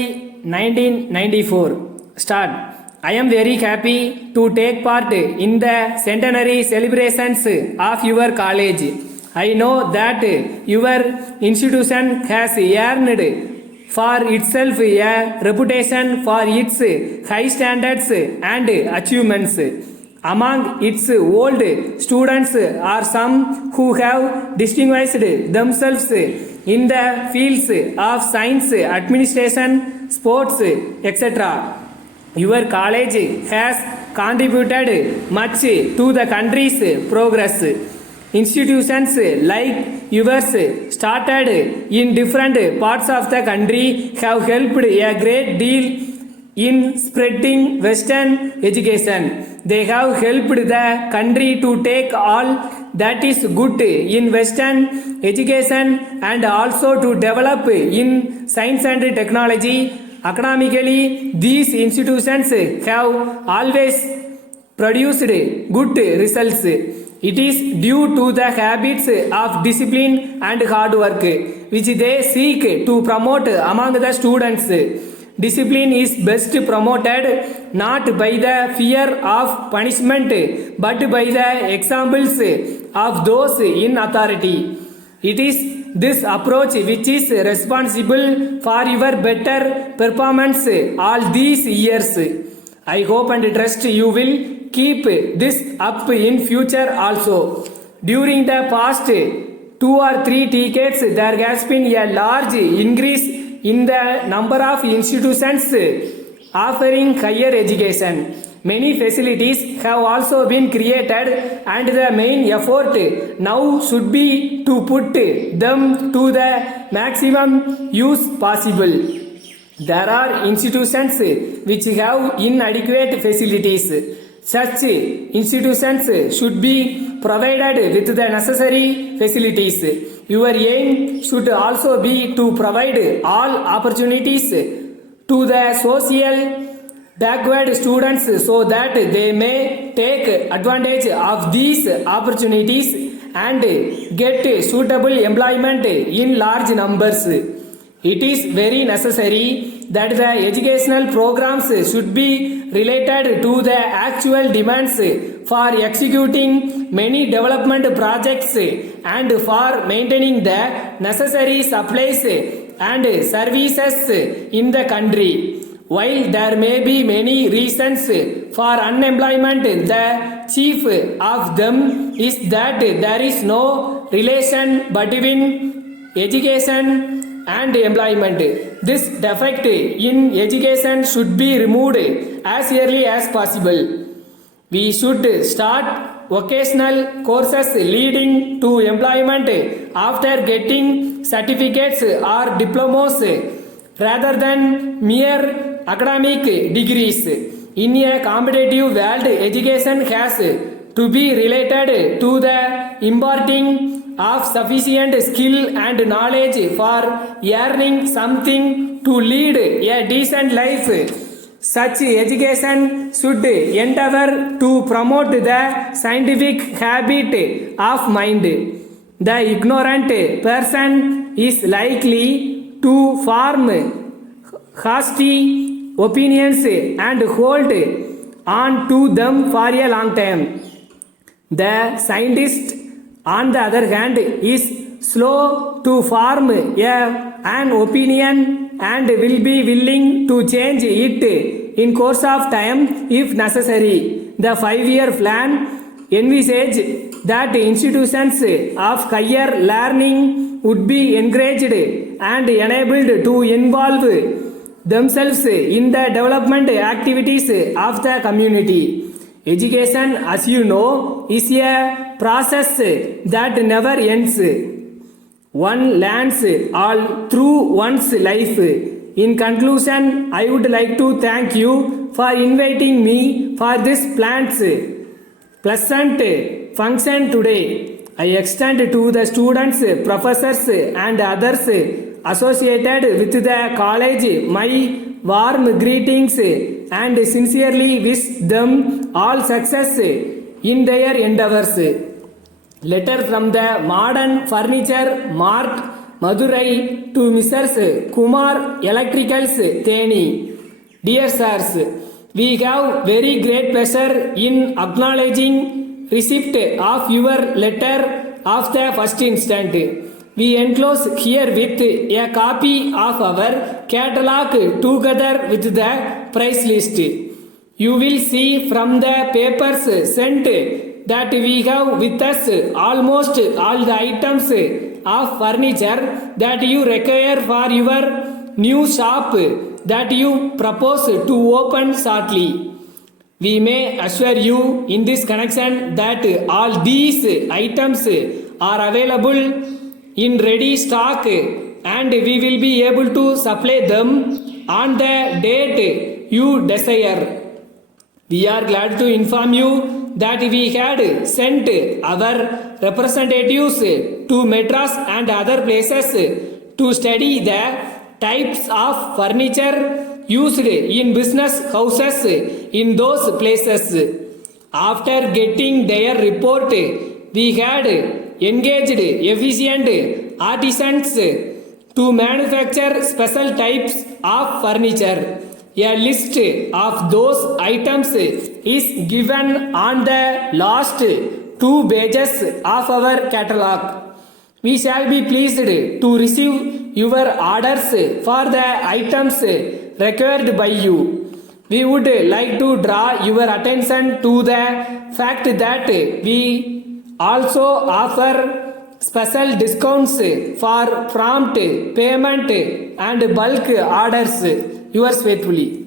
1994 start. I am very happy to take part in the centenary celebrations of your college. I know that your institution has earned for itself a reputation for its high standards and achievements. Among its old students are some who have distinguished themselves in the fields of science, administration, sports, etc. Your college has contributed much to the country's progress. Institutions like yours, started in different parts of the country, have helped a great deal in spreading Western education. They have helped the country to take all that is good in Western education and also to develop in science and technology. Academically, these institutions have always produced good results. It is due to the habits of discipline and hard work which they seek to promote among the students. Discipline is best promoted not by the fear of punishment but by the examples of those in authority. It is this approach which is responsible for your better performance all these years. I hope and trust you will keep this up in future also. During the past 2 or 3 decades, there has been a large increase in the number of institutions offering higher education. Many facilities have also been created and the main effort now should be to put them to the maximum use possible. There are institutions which have inadequate facilities. Such institutions should be provided with the necessary facilities. Your aim should also be to provide all opportunities to the social backward students so that they may take advantage of these opportunities and get suitable employment in large numbers. It is very necessary that the educational programs should be related to the actual demands for executing many development projects and for maintaining the necessary supplies and services in the country. While there may be many reasons for unemployment, the chief of them is that there is no relation between education and employment. This defect in education should be removed as early as possible. We should start vocational courses leading to employment after getting certificates or diplomas rather than mere academic degrees. In a competitive world, education has to be related to the imparting of sufficient skill and knowledge for earning something to lead a decent life. Such education should endeavor to promote the scientific habit of mind. The ignorant person is likely to form hasty opinions and hold on to them for a long time. The scientist, on the other hand, is slow to form an opinion and will be willing to change it in course of time if necessary. The 5-year plan envisages that institutions of higher learning would be encouraged and enabled to involve themselves in the development activities of the community. Education, as you know, is a process that never ends. One learns all through one's life. In conclusion, I would like to thank you for inviting me for this pleasant function today. I extend to the students, professors and others associated with the college my warm greetings and sincerely wish them all success in their endeavors. Letter from the Modern Furniture Mart, Madurai to Mrs. Kumar Electricals, Theni. Dear sirs, we have very great pleasure in acknowledging receipt of your letter of the first instant. We enclose herewith a copy of our catalog together with the price list. You will see from the papers sent that we have with us almost all the items of furniture that you require for your new shop that you propose to open shortly. We may assure you in this connection that all these items are available in ready stock and we will be able to supply them on the date you desire. We are glad to inform you that we had sent our representatives to Madras and other places to study the types of furniture used in business houses in those places. After getting their report, we had engaged efficient artisans to manufacture special types of furniture. A list of those items is given on the last 2 pages of our catalog. We shall be pleased to receive your orders for the items required by you. We would like to draw your attention to the fact that we also offer special discounts for prompt payment and bulk orders. Yours faithfully.